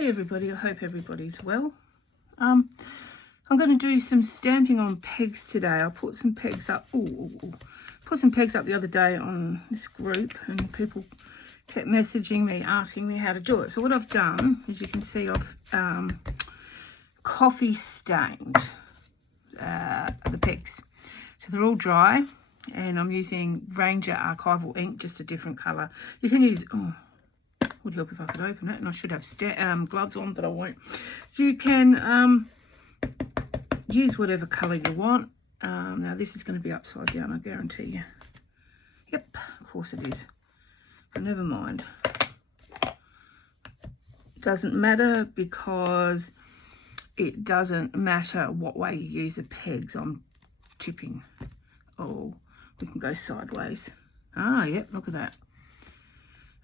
Hey everybody, I hope everybody's well. I'm going to do some stamping on pegs today. I put some pegs up. Put some pegs up the other day on this group, and people kept messaging me asking me how to do it. So what I've done, as you can see, I've coffee stained the pegs. So they're all dry, and I'm using Ranger Archival ink, just a different colour. You can use, would help if I could open it, and I should have gloves on, but I won't. You can use whatever colour you want. Now this is going to be upside down, I guarantee you. Yep, of course it is. But never mind. Doesn't matter, because it doesn't matter what way you use the pegs. I'm tipping. Oh, we can go sideways. Ah, yep, look at that.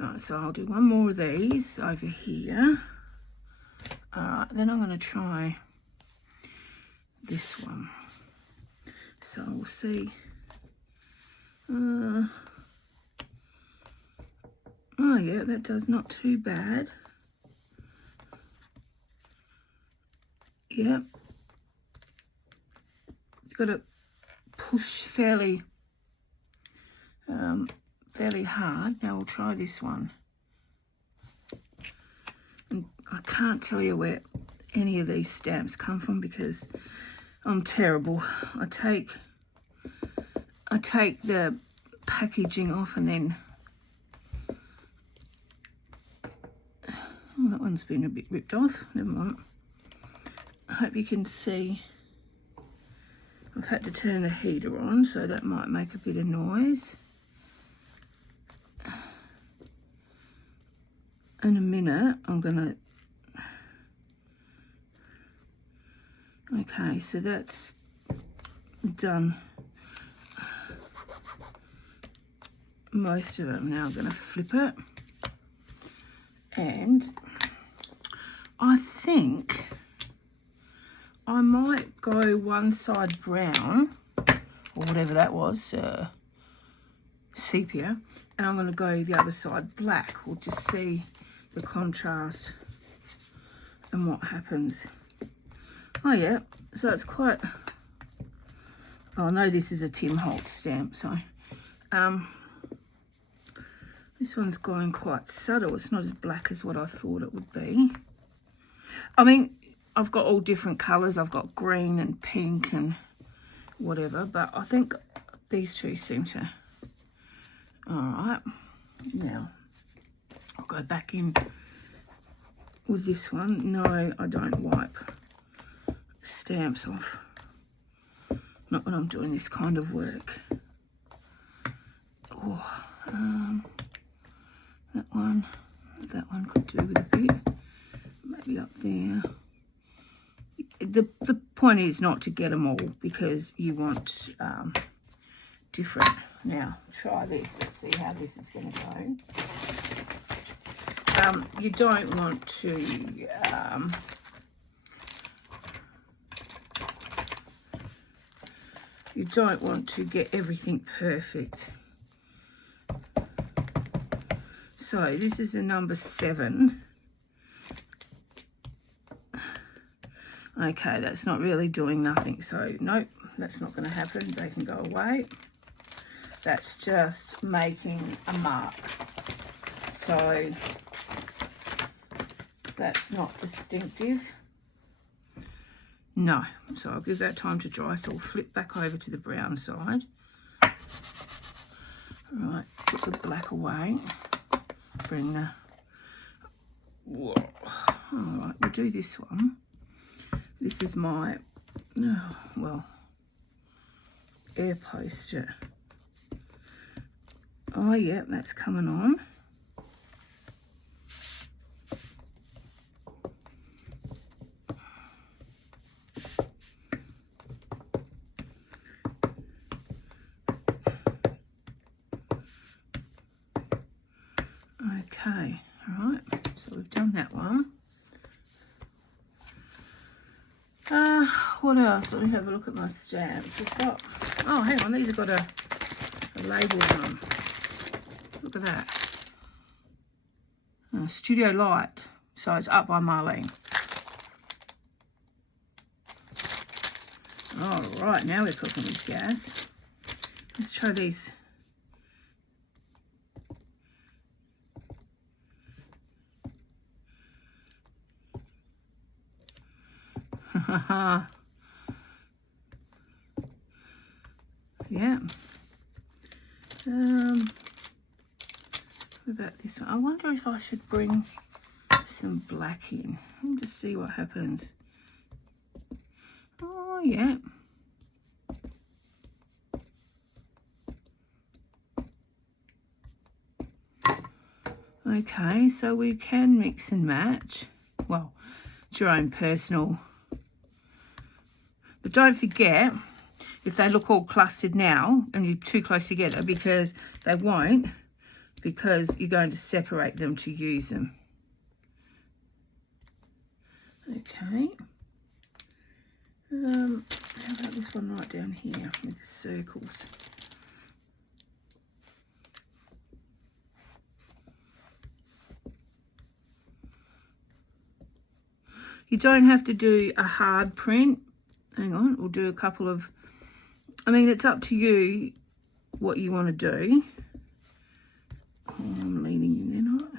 Alright, so I'll do one more of these over here. Alright, then I'm going to try this one. So we'll see. Oh yeah, that does not too bad. Yep. It's got to push fairly hard. Now we'll try this one. And I can't tell you where any of these stamps come from because I'm terrible. I take the packaging off and then that one's been a bit ripped off. Never mind. I hope you can see. I've had to turn the heater on, so that might make a bit of noise. In a minute, I'm gonna. Okay, so that's done. Most of them. Now I'm gonna flip it, and I think I might go one side brown, or whatever that was, sepia, and I'm going to go the other side black. We'll just see the contrast and what happens. Oh yeah, so it's quite, I know this is a Tim Holtz stamp, so this one's going quite subtle. It's not as black as what I thought it would be. I mean, I've got all different colours. I've got green and pink and whatever, but I think these two seem to. All right, now I'll go back in with this one. No, I don't wipe stamps off. Not when I'm doing this kind of work. Oh, that one could do with a bit. Maybe up there. The point is not to get them all, because you want different. Now try this. Let's see how this is going to go. You don't want to get everything perfect. So this is a number 7. Okay, that's not really doing nothing. So nope, that's not going to happen. They can go away. That's just making a mark. So that's not distinctive. No. So I'll give that time to dry. So I'll flip back over to the brown side. Right, put the black away. Bring the. Whoa. All right, we'll do this one. This is my, air poster. Oh, yeah, that's coming on. Okay, all right, so we've done that one. What else? Let me have a look at my stamps. We've got, oh, hang on, these have got a label on them. Look at that. Studio Light. So it's Up by Marlene. All right, now we're cooking with gas. Let's try these. Yeah. What about this one? I wonder if I should bring some black in. Let me just see what happens. Oh, yeah. Okay, so we can mix and match. Well, it's your own personal. But don't forget, if they look all clustered now and you're too close together, because they won't, because you're going to separate them to use them. Okay. How about this one right down here with the circles? You don't have to do a hard print. Hang on, we'll do a couple of, I mean, it's up to you what you want to do. Oh, I'm leaning in there, not.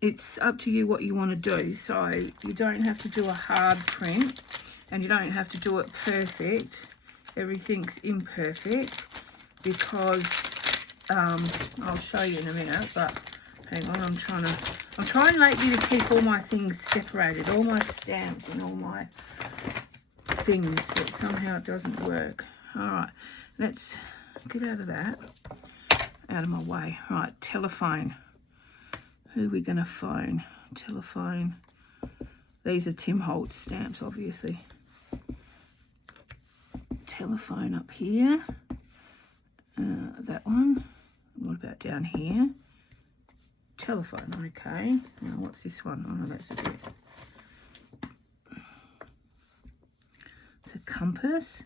It's up to you what you want to do. So you don't have to do a hard print and you don't have to do it perfect. Everything's imperfect because, I'll show you in a minute, but hang on, I'm trying lately to keep all my things separated, all my stamps and all my things, but somehow it doesn't work. All right, let's get out of that, out of my way. All right, telephone. Who are we going to phone? Telephone. These are Tim Holtz stamps, obviously. Telephone up here. That one. What about down here? Telephone, okay. Now, what's this one? Oh, that's a bit. It's a compass.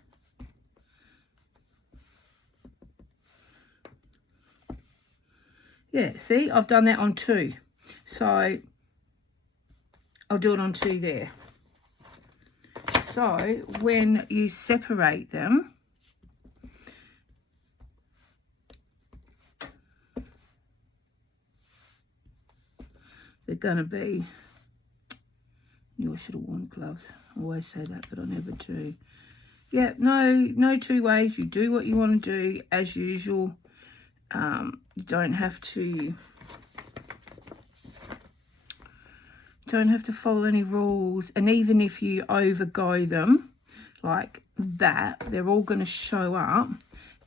Yeah, see, I've done that on 2. So I'll do it on 2 there. So when you separate them, they're going to be, I should have worn gloves. I always say that, but I never do. Yeah, no 2 ways. You do what you want to do as usual. You don't have to follow any rules, and even if you overgo them like that, they're all going to show up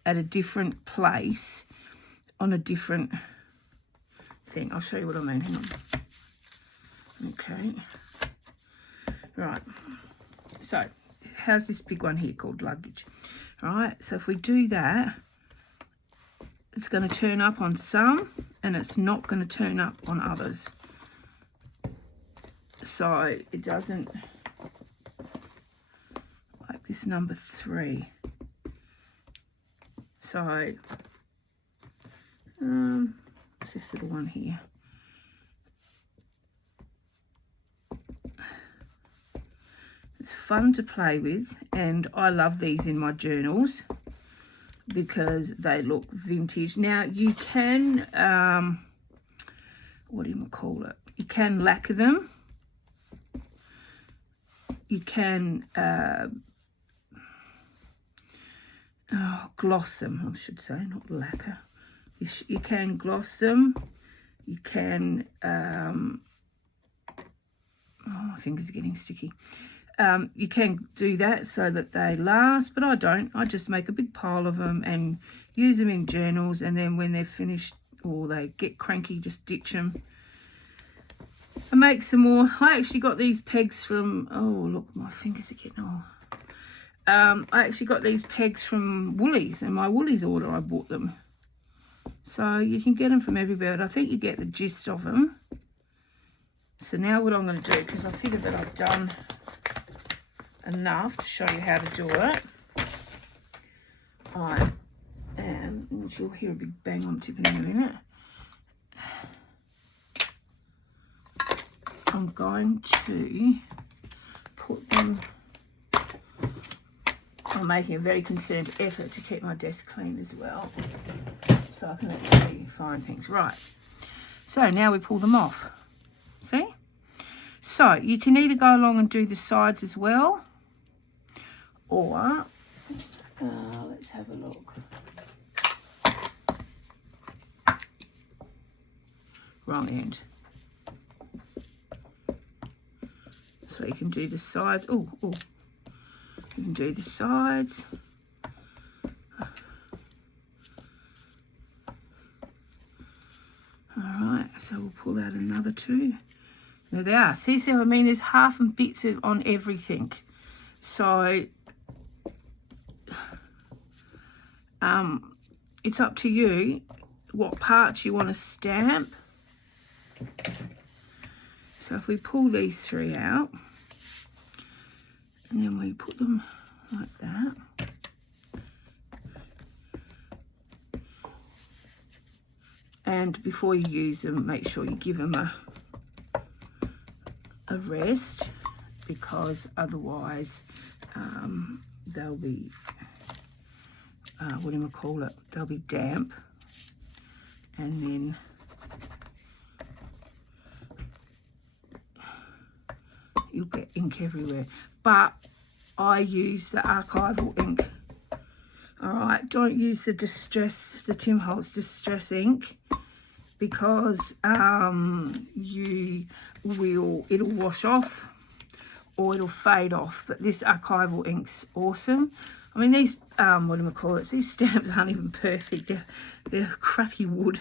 at a different place on a different thing. I'll show you what I mean. Hang on. Okay. Right. So how's this big one here called luggage? All right. So if we do that, it's going to turn up on some and it's not going to turn up on others. So it doesn't, like this number 3. So, what's this little one here? It's fun to play with, and I love these in my journals because they look vintage. Now you can, what do you call it? You can lacquer them. You can gloss them, I should say, not lacquer. You can gloss them. You can, oh, my fingers are getting sticky. You can do that so that they last, but I don't. I just make a big pile of them and use them in journals, and then when they're finished or they get cranky, just ditch them. I make some more. I actually got these pegs from, oh look, my fingers are getting old. I actually got these pegs from Woolies, and my Woolies order I bought them. So you can get them from everywhere, but I think you get the gist of them. So now what I'm going to do, because I figured that I've done enough to show you how to do it, I am, which you'll hear a big bang on tipping in a minute. I'm going to put them, I'm making a very concerned effort to keep my desk clean as well, so I can actually find things. Right, so now we pull them off, see? So you can either go along and do the sides as well, or let's have a look. Wrong end. So you can do the sides. Oh, you can do the sides. All right, so we'll pull out another two. There they are. See what I mean? There's half and bits on everything. So it's up to you what parts you want to stamp. So if we pull these three out, and then we put them like that. And before you use them, make sure you give them a rest, because otherwise they'll be, they'll be damp, and then you'll get ink everywhere. But I use the archival ink. All right, don't use the Tim Holtz Distress ink, because it'll wash off or it'll fade off. But this archival ink's awesome. I mean, these these stamps aren't even perfect. They're crappy wood.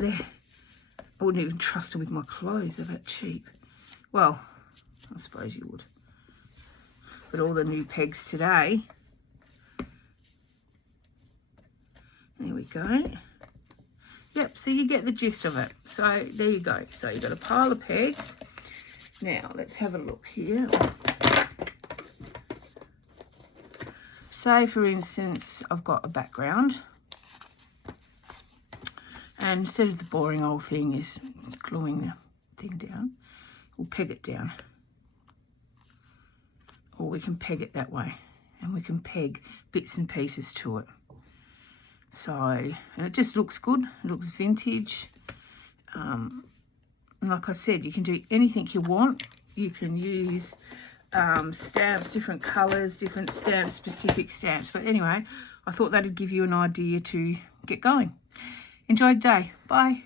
I wouldn't even trust them with my clothes. They're that cheap. Well, I suppose you would. But all the new pegs today. There we go. Yep, so you get the gist of it. So there you go. So you've got a pile of pegs. Now let's have a look here. Say for instance, I've got a background, and instead of the boring old thing is gluing the thing down, we'll peg it down. Or we can peg it that way, and we can peg bits and pieces to it. So, and it just looks good. It looks vintage. And like I said, you can do anything you want. You can use stamps, different colours, different stamps, specific stamps. But anyway, I thought that'd give you an idea to get going. Enjoy the day. Bye.